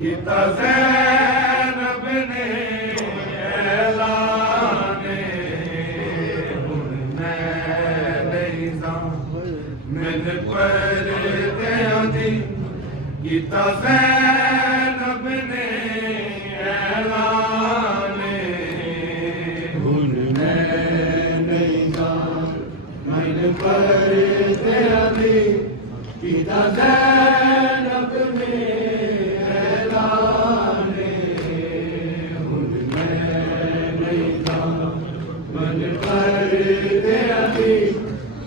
ਕੀਤਾ ਜ਼ੈਨਬ ਨੇ ਐਲਾਨੇ ਹੁਣ ਮੈਂ ਨਹੀਂ ਸਾਂ ਮੈਨ ਪਰਦਿਆਂ ਦੀ ਕੀਤਾ ਜ਼ੈਨਬ ਨੇ ਐਲਾਨੇ ਹੁਣ ਮੈਂ ਨਹੀਂ ਸਾਂ ਮੈਨ ਪਰਦਿਆਂ ਦੀ ਕੀਤਾ ਜ਼ੈਨਬ ਨੇ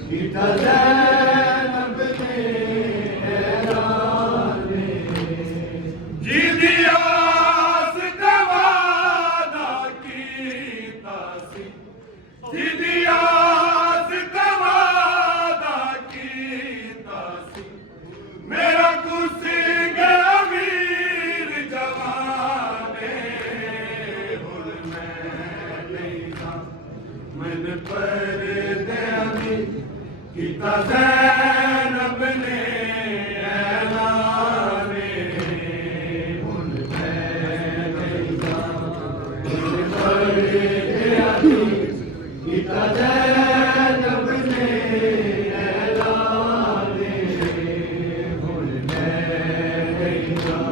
ਕੀਤਾ ਜ਼ੈਨਬ ਨੇ ਐਲਾਨੇ ਜਿਹਦੀ ਆਸ ਦਾ ਵਾਅਦਾ ਕੀਤਾ ਸੀ ਜਿਹਦੀ ਆਸ ਦਾ ਵਾਅਦਾ ਕੀਤਾ ਸੀ ਮੇਰਾ ਕੁਸੀ ਗਿਆ ਵੀਰ ਜਵਾਨੇ ਹੁਣ ਮੈਂ ਨਹੀਂ ਸਾਂ ਮੈਨ ਪਰਦਿਆਂ ਦੀ ਕੀਤਾ ਜ਼ੈਨਬ ਨੇ ਐਲਾਨੇ ਹੁਣ ਮੈਂ ਨਹੀਂ ਸਾਂ ਮੈਨ ਪਰਦਿਆਂ ਦੀ ਕੀਤਾ ਜ਼ੈਨਬ ਨੇ ਐਲਾਨੇ ਹੁਣ ਮੈਂ ਨਹੀਂ ਸਾਂ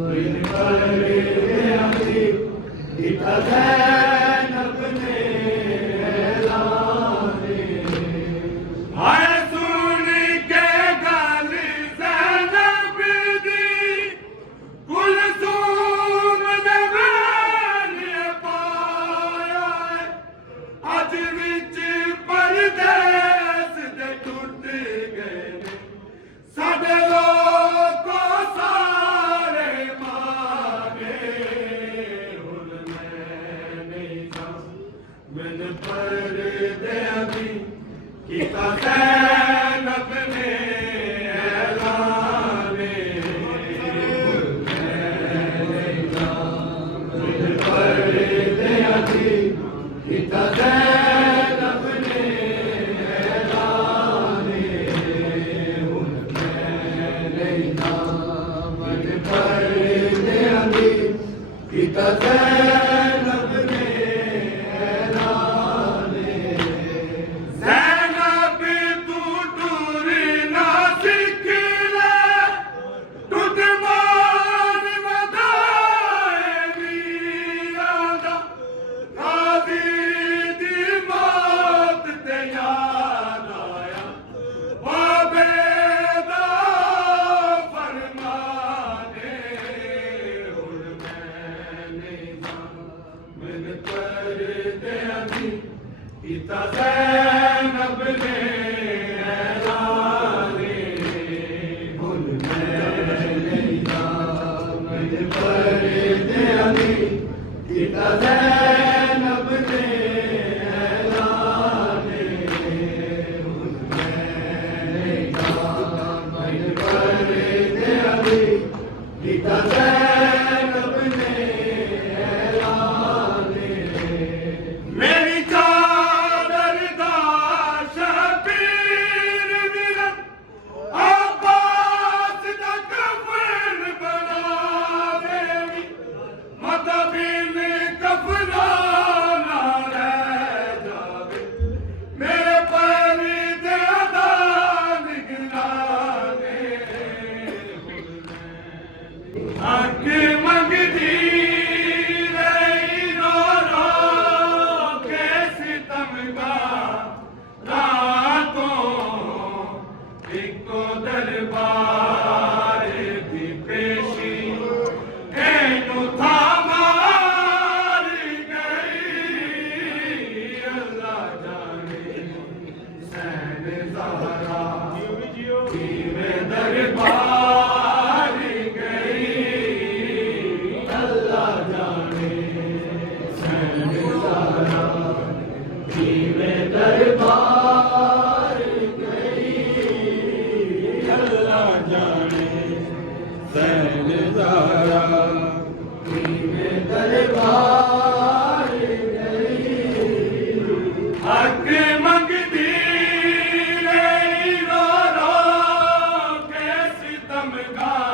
ਮੈਨ ਪਰਦਿਆਂ ਦੀ ਕੀਤਾ ਜ਼ੈਨਬ ਨੇ ਹਾਏ ਸੁਣ ਕੇ ਗੱਲ ਜ਼ੈਨਬ ਦੀ ਕੁਲਸੂਮ ਨੇ ਵੇਲੇ ਪਾਇਆ ਅੱਜ ਵਿੱਚ ਪਰਦੇਸ ਦੇ ਟੁੱਟ ਗਏ ਨੇ ਸਾਡੇ ਲੋਕੋ ਸਾਰੇ ਮਾਰੇ ਹੁਣ ਮੈਂ ਨਹੀਂ ਸਾਂ ਮੈਨ ਪਰਦਿਆਂ ਦੀ ਕੀਤਾ ਜ਼ੈਨਬ ਨੇ ਐਲਾਨੇ ਹੁਣ ਮੈਂ ਨਹੀਂ ਸਾਂ ਮੈਨ ਪਰਦਿਆਂ ਦੀ ਕੀਤਾ ਜ਼ੈਨਬ ਨੇ ਐਲਾਨੇ ਹੁਣ ਮੈਂ ਨਹੀਂ ਸਾਂ ਮੈਨ ਪਰਦਿਆਂ ਦੀ ਕੀਤਾ ਜ਼ੈਨਬ ਨੇ ਕੀਤਾ ਜ਼ੈਨਬ ਨੇ ਐਲਾਨੇ ਹੁਣ ਮੈਂ ਨਹੀਂ ਸਾਂ ਮੈਨ ਪਰਦਿਆਂ ਦੀ ਕੀਤਾ ਜ਼ੈਨਬ ਨੇ ਐਲਾਨੇ ਹੁਣ ਮੈਂ ਨਹੀਂ ਸਾਂ ਮੈਨ ਪਰਦਿਆਂ ਦੀ ਕੀਤਾ ਜ਼ੈਨਬ ਨੇ ਐਲਾਨੇ ਮੇਰੀ ਹੱਕ ਮੰਗਦੀ ਰਹੀ ਰੋ ਰੋ ਕੇ ਸਿਤਮਗਾਰਾਂ ਤੋਂ ਇੱਕੋ ਦਰਬਾਰ ਦੀ ਪੇਸ਼ੀ ਇਹਨੂੰ ਥਾਮ ਮਾਰ ਗਈ ਅੱਲਾ ਜਾਣੇ ਸੈਨ ਜ਼ਹਰਾ ਕਿਵੇਂ ਦਰਬਾਰ ਦਰਬਾਰ ਗਈ ਅੱਲਾ ਜਾਣੇ ਸੈਨ ਜ਼ਹਰਾ ਕਿਵੇਂ ਦਰਬਾਰ ਗਈ ਹੱਕ ਮੰਗਦੀ ਰਹੀ ਰੋ ਰੋ ਕੇ ਸਿਤਮਗਾਰਾਂ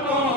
ਤੋਂ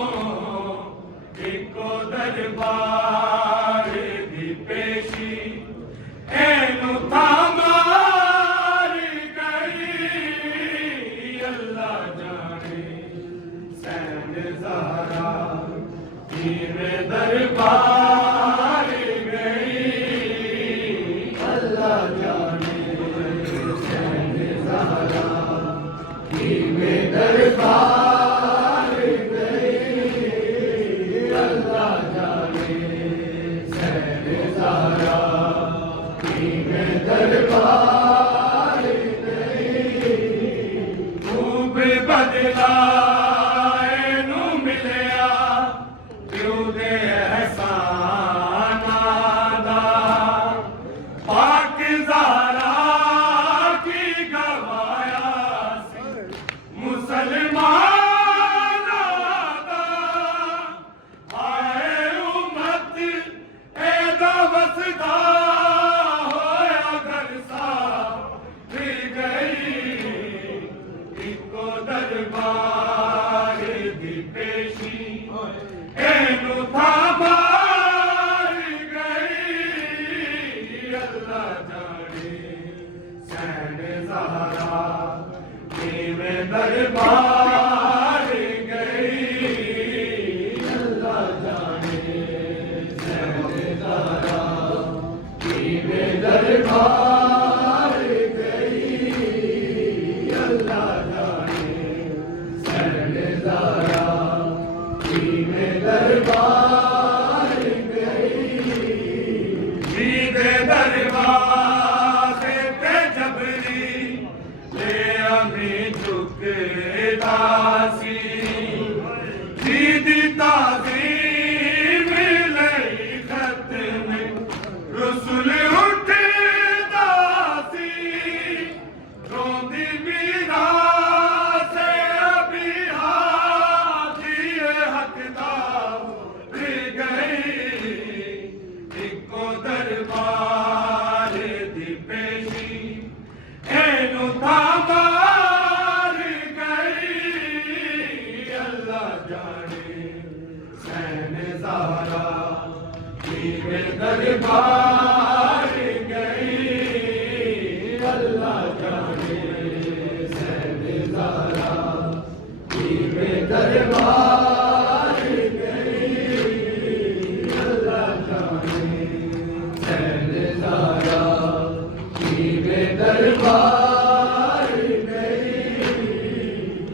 अल्लाह जाने सैन ज़हरा में दरबार गई अल्लाह जाने सैन ज़हरा में दरबार गई अल्लाह जाने सैन ज़हरा में दरबार गई सीधे दरवाज़े पे जबरी ले अमी झुकदासी दीदी ताज़ीम लई खत में रसूल उठदासी रोंदी मीरा से अभी हाथी हकदार गई इको दरबार दी पेशी एनु थामार गई अल्लाह जाने सैन ज़हरा में दरबार गई अल्लाह जाने सैन ज़हरा में दरबार गई अल्लाह जाने सैन ज़हरा में दरबार गई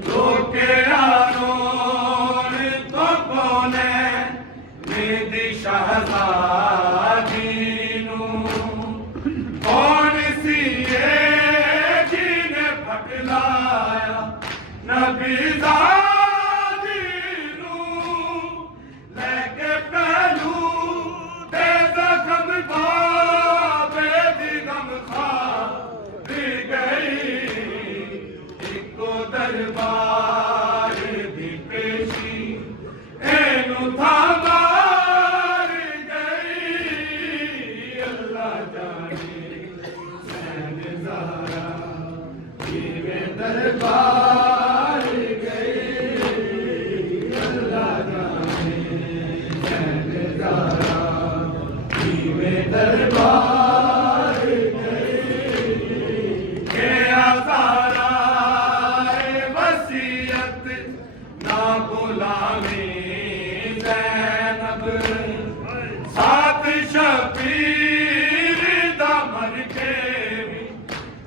रोके आरोन तो बोले मेरी शहज़ादी नू कौन सी ये जिन्हें पकड़ाया नबी ज़ादी नू लेके पहलू ते ज़ख्म बाबे दी गम खा गई इको दरबार दी पेशी एनु थामार गई अल्लाह जाने सैन ज़हरा में दरबार गई अल्लाह जाने सैन ज़हरा में दरबार वसीयत ना गुलामी ज़ैनब साथ शबीर दमर के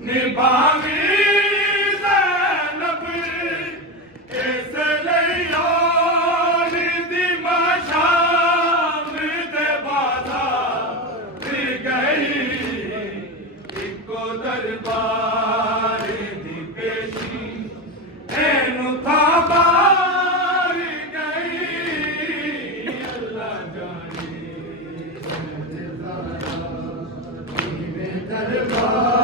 निभावी ज़ैनब इस लियोन दी माशाम दे बाज़ार गई इको दरबार दी पेशी एनु थामार गई अल्लाह जाने सैन ज़हरा में दरबार